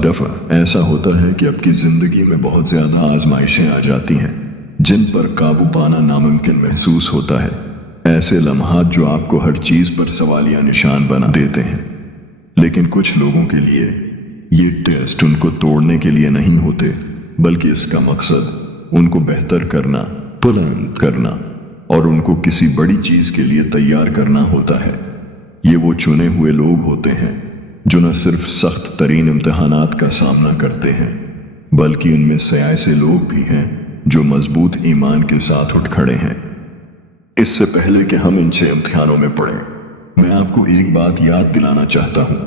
दफ़ा ऐसा होता है कि आपकी ज़िंदगी में बहुत ज़्यादा आजमाइशें आ जाती हैं जिन पर काबू पाना नामुमकिन महसूस होता है। ऐसे लम्हात जो आपको हर चीज़ पर सवालिया निशान बना देते हैं। लेकिन कुछ लोगों के लिए ये टेस्ट उनको तोड़ने के लिए नहीं होते, बल्कि इसका मकसद उनको बेहतर करना, बुलंद करना और उनको किसी बड़ी चीज़ के लिए तैयार करना होता है। ये वो चुने हुए लोग होते हैं जो न सिर्फ सख्त तरीन इम्तिहानात का सामना करते हैं, बल्कि उनमें से ऐसे लोग भी हैं जो मजबूत ईमान के साथ उठ खड़े हैं। इससे पहले कि हम इन 6 इम्तिहानों में पड़ें, मैं आपको एक बात याद दिलाना चाहता हूँ।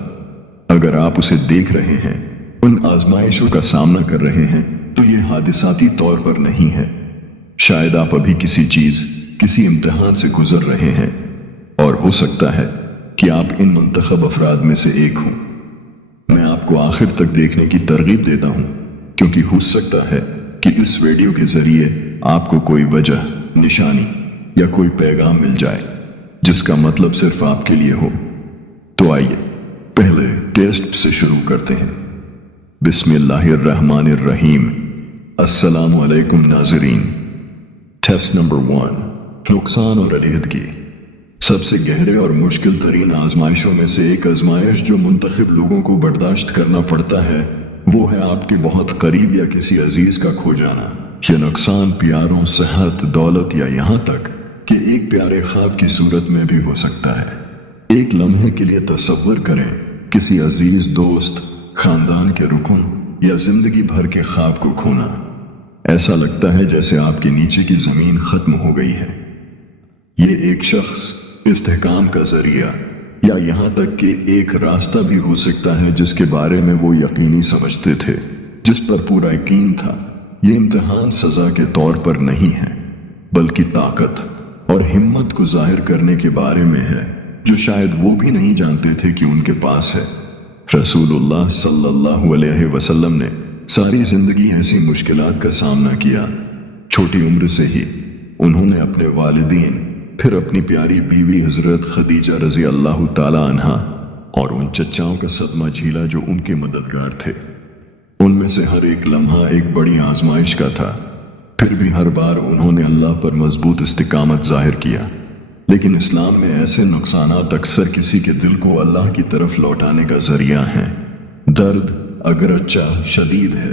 अगर आप उसे देख रहे हैं, उन आजमाइशों का सामना कर रहे हैं, तो ये हादिसाती तौर पर नहीं है। शायद आप अभी किसी इम्तिहान से गुजर रहे हैं और हो सकता है कि आप इन मुंतखब अफराद में से एक हों। मैं आपको आखिर तक देखने की तरगीब देता हूं, क्योंकि हो सकता है कि इस वीडियो के जरिए आपको कोई वजह, निशानी या कोई पैगाम मिल जाए जिसका मतलब सिर्फ आपके लिए हो। तो आइए पहले टेस्ट से शुरू करते हैं। बिस्मिल्लाहिर्रहमानिर्रहीम। अस्सलामु अलैकुम नाज़रीन। टेस्ट नंबर 1, नुकसान और अलहदगी। सबसे गहरे और मुश्किल तरीन आजमाइशों में से एक आजमाइश जो मुंतखब लोगों को बर्दाश्त करना पड़ता है, वो है आपके बहुत करीब या किसी अजीज का खो जाना। यह नुकसान प्यारों, सेहत, दौलत या यहाँ तक कि एक प्यारे ख्वाब की सूरत में भी हो सकता है। एक लम्हे के लिए तसव्वुर करें किसी अजीज, दोस्त, खानदान के रुकन या जिंदगी भर के ख्वाब को खोना। ऐसा लगता है जैसे आपके नीचे की जमीन खत्म हो गई है। ये एक शख्स, इस्तेहकाम का जरिया या यहाँ तक कि एक रास्ता भी हो सकता है जिसके बारे में वो यकीनी समझते थे, जिस पर पूरा यकीन था। ये इम्तिहान सजा के तौर पर नहीं है, बल्कि ताकत और हिम्मत को जाहिर करने के बारे में है, जो शायद वो भी नहीं जानते थे कि उनके पास है। रसूलुल्लाह सल्लल्लाहु अलैहि वसल्लम ने सारी जिंदगी ऐसी मुश्किलात का सामना किया। छोटी उम्र से ही उन्होंने अपने वालिदीन, फिर अपनी प्यारी बीवी हजरत खदीजा रजी अल्लाह ताला अन्हा और उन चचाओं का सदमा झीला जो उनके मददगार थे। उनमें से हर एक लम्हा एक बड़ी आजमाइश का था। फिर भी हर बार उन्होंने अल्लाह पर मजबूत इस्तिकामत जाहिर किया। लेकिन इस्लाम में ऐसे नुकसानात अक्सर किसी के दिल को अल्लाह की तरफ लौटाने का जरिया हैं। दर्द अगरचा शदीद है,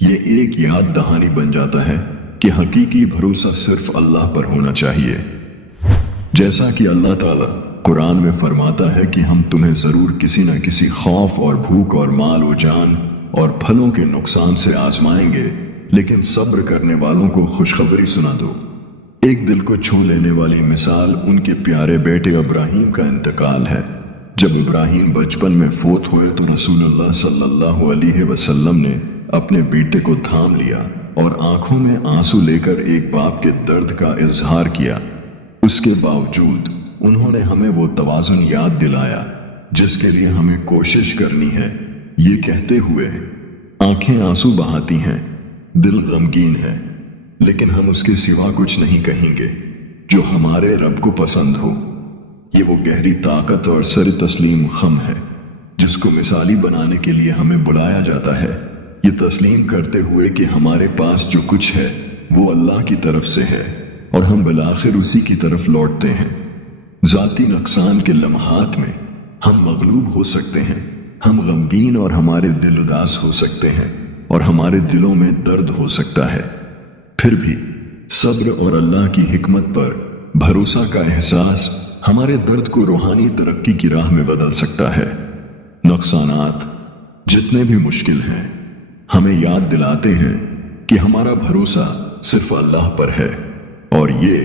ये एक याद दहानी बन जाता है कि हकीकी भरोसा सिर्फ अल्लाह पर होना चाहिए। जैसा कि अल्लाह ताला कुरान में फरमाता है कि हम तुम्हें जरूर किसी न किसी खौफ और भूख और माल व जान और फलों के नुकसान से आजमाएंगे, लेकिन सब्र करने वालों को खुशखबरी सुना दो। एक दिल को छू लेने वाली मिसाल उनके प्यारे बेटे इब्राहीम का इंतकाल है। जब इब्राहीम बचपन में फोत हुए तो रसूलुल्लाह सल्लल्लाहु अलैहि वसल्लम ने अपने बेटे को थाम लिया और आंखों में आंसू लेकर एक बाप के दर्द का इजहार किया। उसके बावजूद उन्होंने हमें वो तवाज़ुन याद दिलाया जिसके लिए हमें कोशिश करनी है। ये कहते हुए, आंखें आंसू बहाती हैं, दिल गमगीन है, लेकिन हम उसके सिवा कुछ नहीं कहेंगे जो हमारे रब को पसंद हो। ये वो गहरी ताकत और सर तस्लीम खम है जिसको मिसाली बनाने के लिए हमें बुलाया जाता है। ये तस्लीम करते हुए कि हमारे पास जो कुछ है वो अल्लाह की तरफ से है और हम बिलाखिर उसी की तरफ लौटते हैं। जाती नुकसान के लम्हात में हम मगलूब हो सकते हैं, हम गमगीन और हमारे दिल उदास हो सकते हैं और हमारे दिलों में दर्द हो सकता है। फिर भी सब्र और अल्लाह की हिकमत पर भरोसा का एहसास हमारे दर्द को रूहानी तरक्की की राह में बदल सकता है। नुकसानात जितने भी मुश्किल हैं, हमें याद दिलाते हैं कि हमारा भरोसा सिर्फ अल्लाह पर है और ये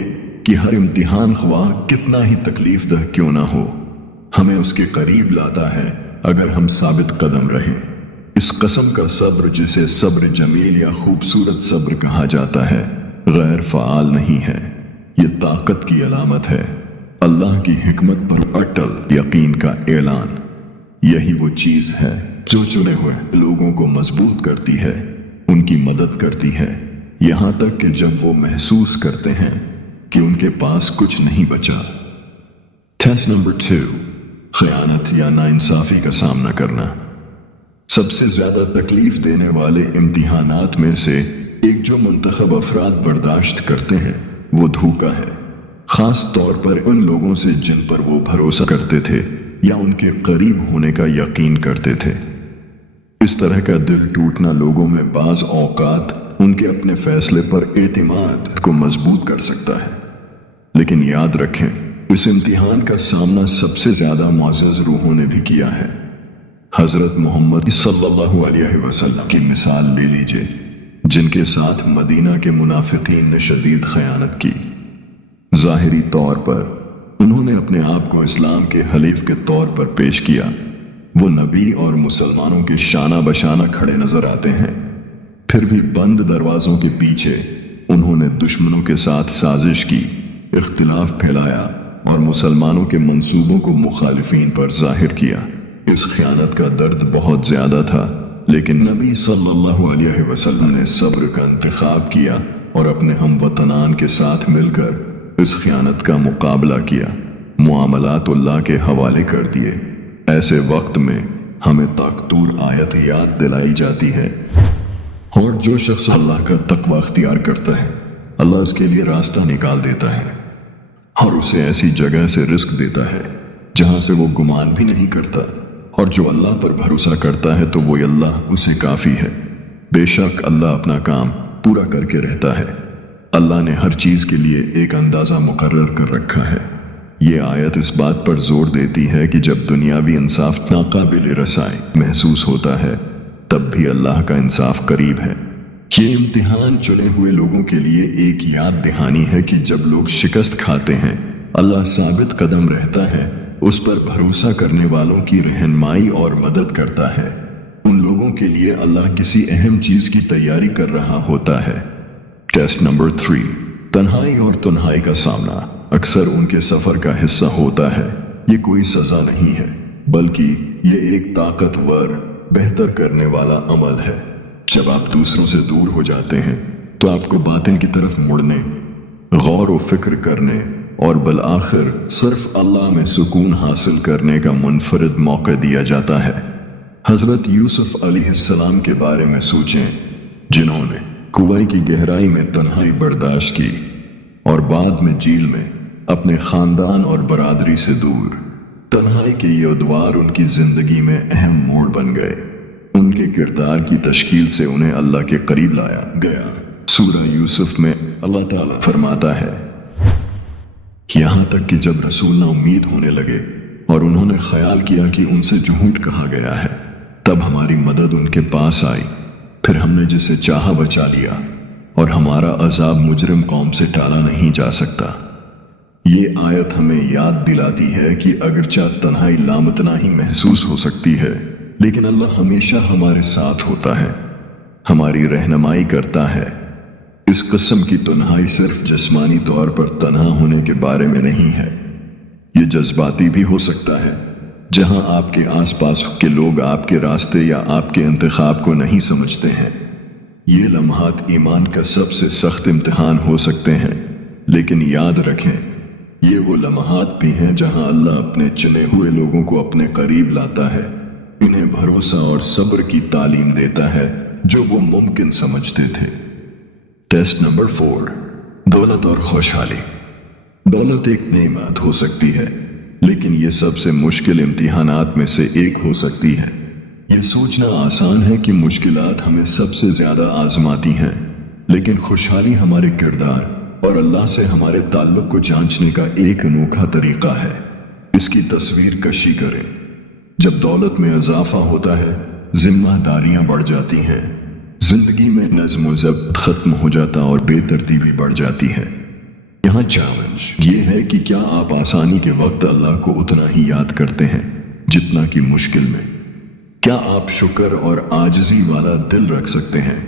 कि हर इम्तिहान ख्वाह कितना ही तकलीफ दह क्यों ना हो, हमें उसके करीब लाता है अगर हम साबित कदम रहें। इस कसम का सब्र, जिसे सब्र जमील या खूबसूरत सब्र कहा जाता है, गैर फ़ाल नहीं है। ये ताकत की अलामत है, अल्लाह की हिकमत पर अटल यकीन का ऐलान। यही वो चीज़ है जो चुने हुए लोगों को मजबूत करती है, उनकी मदद करती है, यहाँ तक कि जब वो महसूस करते हैं कि उनके पास कुछ नहीं बचा। टेस्ट नंबर 2, खयानत या नाइंसाफी का सामना करना। सबसे ज्यादा तकलीफ देने वाले इम्तिहानात में से एक जो मुंतखब अफराद बर्दाश्त करते हैं वो धोखा है, खास तौर पर उन लोगों से जिन पर वो भरोसा करते थे या उनके करीब होने का यकीन करते थे। इस तरह का दिल टूटना लोगों में बाज औकात उनके अपने फैसले पर एतिमाद को मजबूत कर सकता है। लेकिन याद रखें, इस इम्तिहान का सामना सबसे ज्यादा मुअज़्ज़ज़ रूहों ने भी किया है। हजरत मोहम्मद सल्लल्लाहु अलैहि वसल्लम की मिसाल ले लीजिए, जिनके साथ मदीना के मुनाफिकीन ने शदीद खयानत की। ज़ाहिरी तौर पर उन्होंने अपने आप को इस्लाम के हलीफ के तौर पर पेश किया। वो नबी और मुसलमानों के शाना बशाना खड़े नजर आते हैं, फिर भी बंद दरवाजों के पीछे उन्होंने दुश्मनों के साथ साजिश की, इख्तिलाफ फैलाया और मुसलमानों के मंसूबों को मुखालिफिन पर जाहिर किया। इस खयानत का दर्द बहुत ज्यादा था, लेकिन नबी सल्लल्लाहु अलैहि वसल्लम ने सब्र का इंतखाब किया और अपने हमवतनान के साथ मिलकर इस खयानत का मुकाबला किया, मुआमलात अल्लाह के हवाले कर दिए। ऐसे वक्त में हमें ताकतूर आयत याद दिलाई जाती है, और जो शख्स अल्लाह का तकवा अख्तियार करता है, अल्लाह उसके लिए रास्ता निकाल देता है और उसे ऐसी जगह से रिस्क देता है जहां से वो गुमान भी नहीं करता। और जो अल्लाह पर भरोसा करता है तो वो अल्लाह उसे काफी है। बेशक अल्लाह अपना काम पूरा करके रहता है। अल्लाह ने हर चीज के लिए एक अंदाजा मुकर्रर कर रखा है। ये आयत इस बात पर जोर देती है कि जब दुनियावी इंसाफ नाकाबिल रसाई महसूस होता है, तब भी अल्लाह का इंसाफ करीब है। ये इम्तिहान चुने हुए लोगों के लिए एक याद दहानी है कि जब लोग शिकस्त खाते हैं, अल्लाह साबित कदम रहता है, उस पर भरोसा करने वालों की रहनुमाई और मदद करता है। उन लोगों के लिए अल्लाह किसी अहम चीज की तैयारी कर रहा होता है। टेस्ट नंबर 3, तन्हाई और तन्हाई का सामना अक्सर उनके सफर का हिस्सा होता है। ये कोई सजा नहीं है, बल्कि ये एक ताकतवर बेहतर करने वाला अमल है। जब आप दूसरों से दूर हो जाते हैं तो आपको बातिन की तरफ मुड़ने, गौर व फिक्र करने और बलआखिर सिर्फ अल्लाह में सुकून हासिल करने का मुनफरिद मौका दिया जाता है। हजरत यूसुफ अलैहिस्सलाम के बारे में सोचें, जिन्होंने कुआं की गहराई में तन्हाई बर्दाश्त की और बाद में झील में अपने खानदान और बरादरी से दूर। तन्हाई के ये अदवार उनकी जिंदगी में अहम मोड़ बन गए। उनके किरदार की तश्कील से उन्हें अल्लाह के करीब लाया गया। सूरह यूसुफ में अल्लाह ताला फरमाता है, यहाँ तक कि जब रसूल नाउम्मीद होने लगे और उन्होंने ख्याल किया कि उनसे झूठ कहा गया है, तब हमारी मदद उनके पास आई। फिर हमने जिसे चाहा बचा लिया और हमारा अजाब मुजरिम कौम से टाला नहीं जा सकता। ये आयत हमें याद दिलाती है कि अगरचा तन्हाई लामतनाही महसूस हो सकती है, लेकिन अल्लाह हमेशा हमारे साथ होता है, हमारी रहनुमाई करता है। इस किस्म की तन्हाई सिर्फ जिस्मानी तौर पर तन्हा होने के बारे में नहीं है, ये जज्बाती भी हो सकता है, जहां आपके आसपास के लोग आपके रास्ते या आपके इंतखाब को नहीं समझते हैं। ये लम्हात ईमान का सबसे सख्त इम्तिहान हो सकते हैं, लेकिन याद रखें, ये वो लम्हात भी हैं जहां अल्लाह अपने चुने हुए लोगों को अपने करीब लाता है, इन्हें भरोसा और सब्र की तालीम देता है जो वो मुमकिन समझते थे। टेस्ट नंबर 4, दौलत और खुशहाली। दौलत एक नेमत हो सकती है, लेकिन ये सबसे मुश्किल इम्तिहानात में से एक हो सकती है। ये सोचना आसान है कि मुश्किलात हमें सबसे ज्यादा आजमाती हैं, लेकिन खुशहाली हमारे किरदार और अल्लाह से हमारे ताल्लुक को जांचने का एक अनोखा तरीका है। इसकी तस्वीर कशी करें। जब दौलत में इजाफा होता है, जिम्मेदारियां बढ़ जाती हैं, जिंदगी में नज़्म व ज़ब्त खत्म हो जाता और बेतरतीबी बढ़ जाती है। यहाँ चैलेंज ये है कि क्या आप आसानी के वक्त अल्लाह को उतना ही याद करते हैं जितना कि मुश्किल में? क्या आप शुक्र और आजिज़ी वाला दिल रख सकते हैं,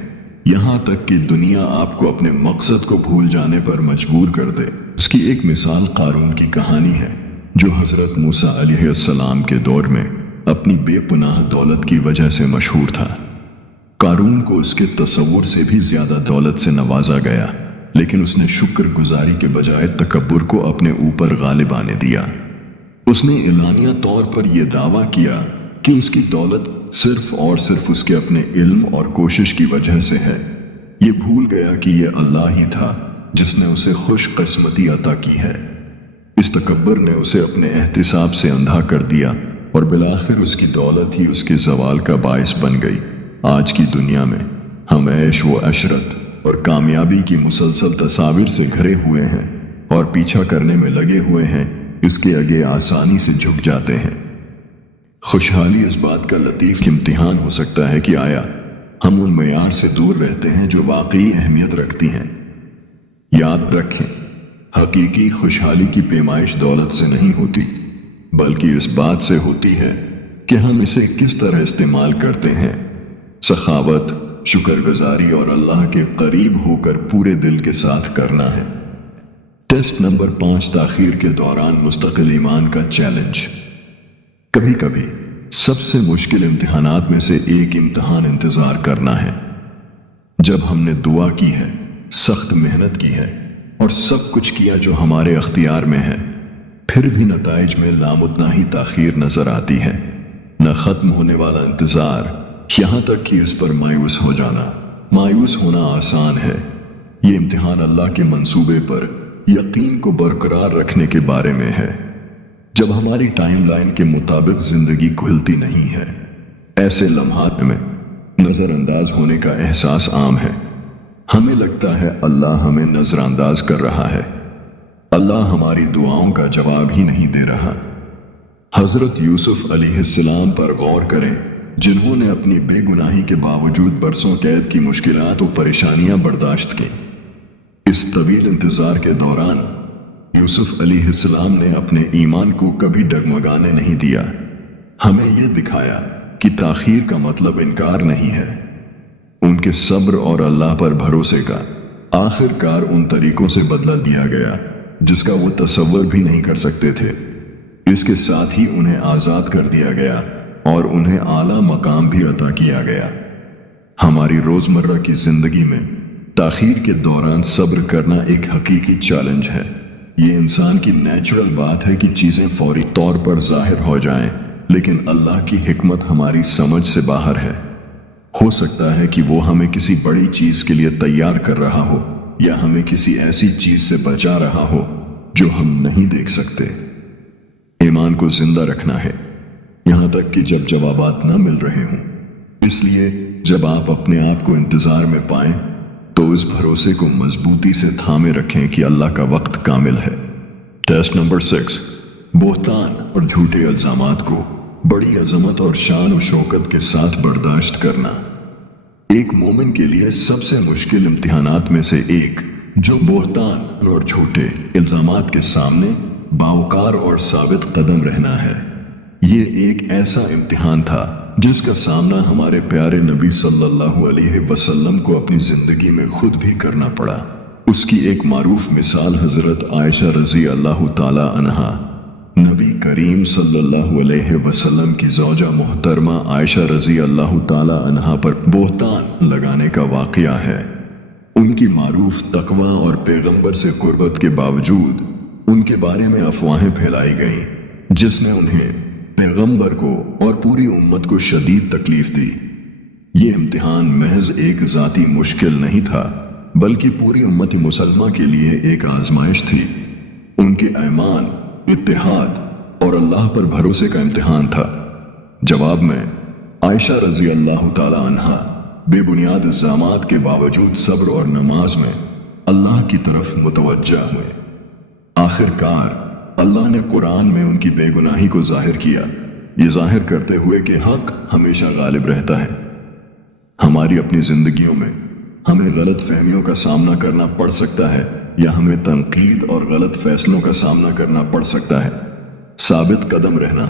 यहाँ तक कि दुनिया आपको अपने मकसद को भूल जाने पर मजबूर कर दे? उसकी एक मिसाल कारून की कहानी है, जो हजरत मूसा अलैहिस्सलाम के दौर में अपनी बेपनाह दौलत की वजह से मशहूर था। कारून को उसके तसव्वुर से भी ज्यादा दौलत से नवाजा गया, लेकिन उसने शुक्रगुजारी के बजाय तकब्बुर को अपने ऊपर गालिब आने दिया। उसने एलानिया तौर पर यह दावा किया कि उसकी दौलत सिर्फ और सिर्फ उसके अपने इल्म और कोशिश की वजह से है। ये भूल गया कि ये अल्लाह ही था जिसने उसे खुशकिस्मती अता की है। इस तकब्बर ने उसे अपने एहतिसाब से अंधा कर दिया और बिलाखिर उसकी दौलत ही उसके जवाल का बायस बन गई। आज की दुनिया में हम ऐश व अशरत और कामयाबी की मुसलसल तस्वीर से घिरे हुए हैं और पीछा करने में लगे हुए हैं, इसके आगे आसानी से झुक जाते हैं। खुशहाली इस बात का लतीफ इम्तिहान हो सकता है कि आया हम उन मयार से दूर रहते हैं जो वाकई अहमियत रखती हैं। याद रखें, हकीकी खुशहाली की पैमाइश दौलत से नहीं होती, बल्कि इस बात से होती है कि हम इसे किस तरह इस्तेमाल करते हैं। सखावत, शुक्रगुजारी और अल्लाह के करीब होकर पूरे दिल के साथ करना है। टेस्ट नंबर 5, ताखीर के दौरान मुस्तकिल ईमान का चैलेंज। कभी कभी सबसे मुश्किल इम्तिहानात में से एक इम्तिहान इंतजार करना है। जब हमने दुआ की है, सख्त मेहनत की है और सब कुछ किया जो हमारे अख्तियार में है, फिर भी नताइज में लामुतना ही ताखीर नजर आती है। न खत्म होने वाला इंतजार, यहां तक कि इस पर मायूस हो जाना। मायूस होना आसान है, ये इम्तिहान अल्लाह के मंसूबे पर यकीन को बरकरार रखने के बारे में है। जब हमारी टाइमलाइन के मुताबिक जिंदगी खुलती नहीं है, ऐसे लम्हात में नजरअंदाज होने का एहसास आम है। हमें लगता है अल्लाह हमें नजरअंदाज कर रहा है, अल्लाह हमारी दुआओं का जवाब ही नहीं दे रहा। हजरत यूसुफ अलैहिस्सलाम पर गौर करें, जिन्होंने अपनी बेगुनाही के बावजूद बरसों कैद की मुश्किलात और परेशानियां बर्दाश्त की। इस तवील इंतजार के दौरान यूसुफ अलैहिस्सलाम ने अपने ईमान को कभी डगमगाने नहीं दिया। हमें यह दिखाया कि ताखीर का मतलब इनकार नहीं है। उनके सब्र और अल्लाह पर भरोसे का आखिरकार उन तरीकों से बदला दिया गया जिसका वो तसव्वुर भी नहीं कर सकते थे। इसके साथ ही उन्हें आज़ाद कर दिया गया और उन्हें आला मकाम भी अता किया गया। हमारी रोजमर्रा की जिंदगी में ताखीर के दौरान सब्र करना एक हकीकी चैलेंज है। ये इंसान की नेचुरल बात है कि चीजें फौरी तौर पर जाहिर हो जाएं, लेकिन अल्लाह की हिकमत हमारी समझ से बाहर है। हो सकता है कि वो हमें किसी बड़ी चीज के लिए तैयार कर रहा हो या हमें किसी ऐसी चीज से बचा रहा हो जो हम नहीं देख सकते। ईमान को जिंदा रखना है, यहां तक कि जब जवाबात न मिल रहे हों। इसलिए जब आप अपने आप को इंतजार में पाएं तो इस भरोसे को मजबूती से थामे रखें कि अल्लाह का वक्त कामिल है। टेस्ट नंबर 6, बोहतान और झूठे इल्जामात को बड़ी अजमत और शान और शौकत के साथ बर्दाश्त करना एक मोमिन के लिए सबसे मुश्किल इम्तिहानात में से एक, जो बोहतान और झूठे इल्जामात के सामने बावकार और साबित कदम रहना है। ये एक ऐसा इम्तिहान था जिसका सामना हमारे प्यारे नबी सल्लल्लाहु अलैहि वसल्लम को अपनी जिंदगी में खुद भी करना पड़ा। उसकी एक मारूफ मिसाल हजरत आयशा रजी अल्लाह ताला अन्हा, नबी करीम सल्लल्लाहु अलैहि वसल्लम की ज़ौजा मोहतरमा आयशा रजी अल्लाह ताला अन्हा पर बोहतान लगाने का वाक़या है। उनकी मारूफ तकवा और पैगंबर से कुर्बत के बावजूद उनके बारे में अफवाहें फैलाई गईं, जिसने उन्हें, पैगंबर को और पूरी उम्मत को शदीद तकलीफ दी। ये इम्तिहान महज एक ज़ाती मुश्किल नहीं था, बल्कि पूरी उम्मत मुसलमा के लिए एक आजमाइश थी। उनके ईमान, इत्तेहाद और अल्लाह पर भरोसे का इम्तिहान था। जवाब में आयशा रजी अल्लाह ताला अन्हा बेबुनियाद इल्जामात के बावजूद सब्र और नमाज में अल्लाह की तरफ मुतवज्जा हुए। आखिरकार अल्लाह ने कुरान में उनकी बेगुनाही को जाहिर किया, ये जाहिर करते हुए कि हक हमेशा गालिब रहता है। हमारी अपनी जिंदगियों में हमें गलत फहमियों का सामना करना पड़ सकता है या हमें तनकीद और गलत फैसलों का सामना करना पड़ सकता है। साबित कदम रहना,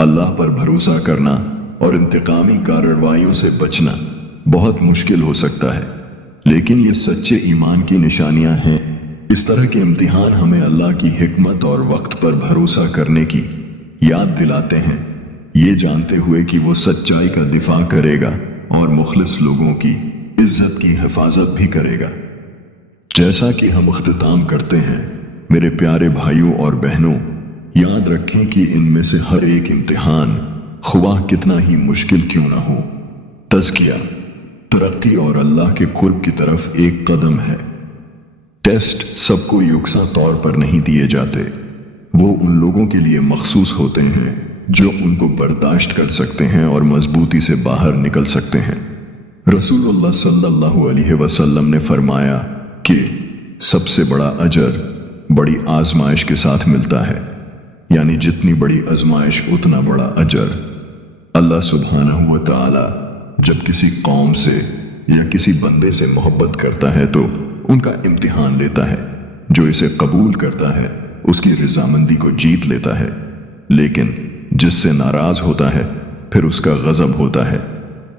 अल्लाह पर भरोसा करना और इंतकामी कार्रवाइयों से बचना बहुत मुश्किल हो सकता है, लेकिन ये सच्चे ईमान की निशानियां हैं। इस तरह के इम्तिहान हमें अल्लाह की हिकमत और वक्त पर भरोसा करने की याद दिलाते हैं, ये जानते हुए कि वो सच्चाई का दिफा करेगा और मुखलिस लोगों की इज्जत की हिफाजत भी करेगा। जैसा कि हम इख्तिताम करते हैं, मेरे प्यारे भाइयों और बहनों, याद रखें कि इनमें से हर एक इम्तिहान خواہ کتنا ہی مشکل کیوں نہ ہو۔ تزکیہ، ترقی اور اللہ کے قرب کی طرف ایک قدم ہے۔ ٹیسٹ سب کو یکساں طور پر نہیں دیے جاتے، وہ ان لوگوں کے لیے مخصوص ہوتے ہیں جو ان کو برداشت کر سکتے ہیں اور مضبوطی سے باہر نکل سکتے ہیں۔ رسول اللہ صلی اللہ علیہ وسلم نے فرمایا کہ سب سے بڑا اجر بڑی آزمائش کے ساتھ ملتا ہے، یعنی جتنی بڑی آزمائش اتنا بڑا اجر۔ اللہ سبحانہ و تعالی جب کسی قوم سے یا کسی بندے سے محبت کرتا ہے تو ان کا امتحان لیتا ہے، جو اسے قبول کرتا ہے اس کی رضامندی کو جیت لیتا ہے، لیکن جس سے ناراض ہوتا ہے پھر اس کا غضب ہوتا ہے۔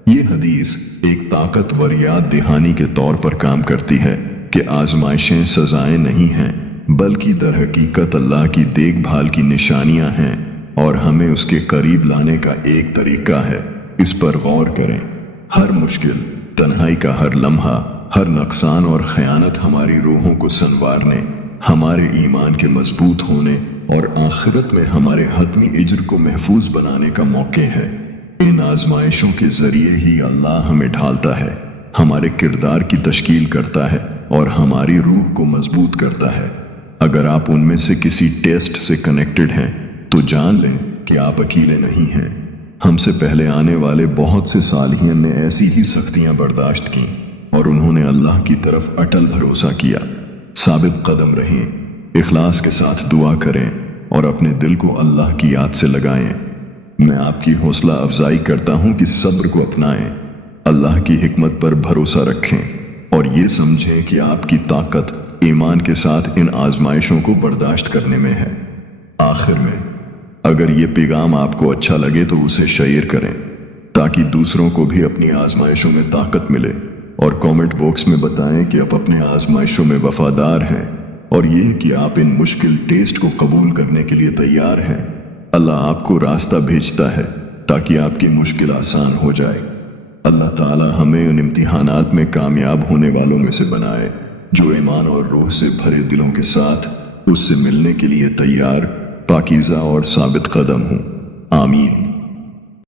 یہ حدیث ایک طاقتور یاد دہانی کے طور پر کام کرتی ہے کہ آزمائشیں سزائیں نہیں ہیں، بلکہ در حقیقت اللہ کی دیکھ بھال کی نشانیاں ہیں اور ہمیں اس کے قریب لانے کا ایک طریقہ ہے۔ اس پر غور کریں۔ ہر مشکل، تنہائی کا ہر لمحہ، ہر نقصان اور خیانت ہماری روحوں کو سنوارنے، ہمارے ایمان کے مضبوط ہونے اور آخرت میں ہمارے حتمی اجر کو محفوظ بنانے کا موقع ہے۔ ان آزمائشوں کے ذریعے ہی اللہ ہمیں ڈھالتا ہے، ہمارے کردار کی تشکیل کرتا ہے اور ہماری روح کو مضبوط کرتا ہے۔ اگر آپ ان میں سے کسی ٹیسٹ سے کنیکٹڈ ہیں تو جان لیں کہ آپ اکیلے نہیں ہیں۔ ہم سے پہلے آنے والے بہت سے صالحین نے ایسی ہی سختیاں برداشت کیں اور انہوں نے اللہ کی طرف اٹل بھروسہ کیا۔ ثابت قدم رہیں، اخلاص کے ساتھ دعا کریں اور اپنے دل کو اللہ کی یاد سے لگائیں۔ میں آپ کی حوصلہ افزائی کرتا ہوں کہ صبر کو اپنائیں، اللہ کی حکمت پر بھروسہ رکھیں اور یہ سمجھیں کہ آپ کی طاقت ایمان کے ساتھ ان آزمائشوں کو برداشت کرنے میں ہے۔ آخر میں، اگر یہ پیغام آپ کو اچھا لگے تو اسے شیئر کریں تاکہ دوسروں کو بھی اپنی آزمائشوں میں طاقت ملے، اور کامنٹ باکس میں بتائیں کہ آپ اپنے آزمائشوں میں وفادار ہیں اور یہ کہ آپ ان مشکل ٹیسٹ کو قبول کرنے کے لیے تیار ہیں۔ اللہ آپ کو راستہ بھیجتا ہے تاکہ آپ کی مشکل آسان ہو جائے۔ اللہ تعالی ہمیں ان امتحانات میں کامیاب ہونے والوں میں سے بنائے جو ایمان اور روح سے بھرے دلوں کے ساتھ اس سے ملنے کے لیے تیار، پاکیزہ اور ثابت قدم ہوں۔ آمین۔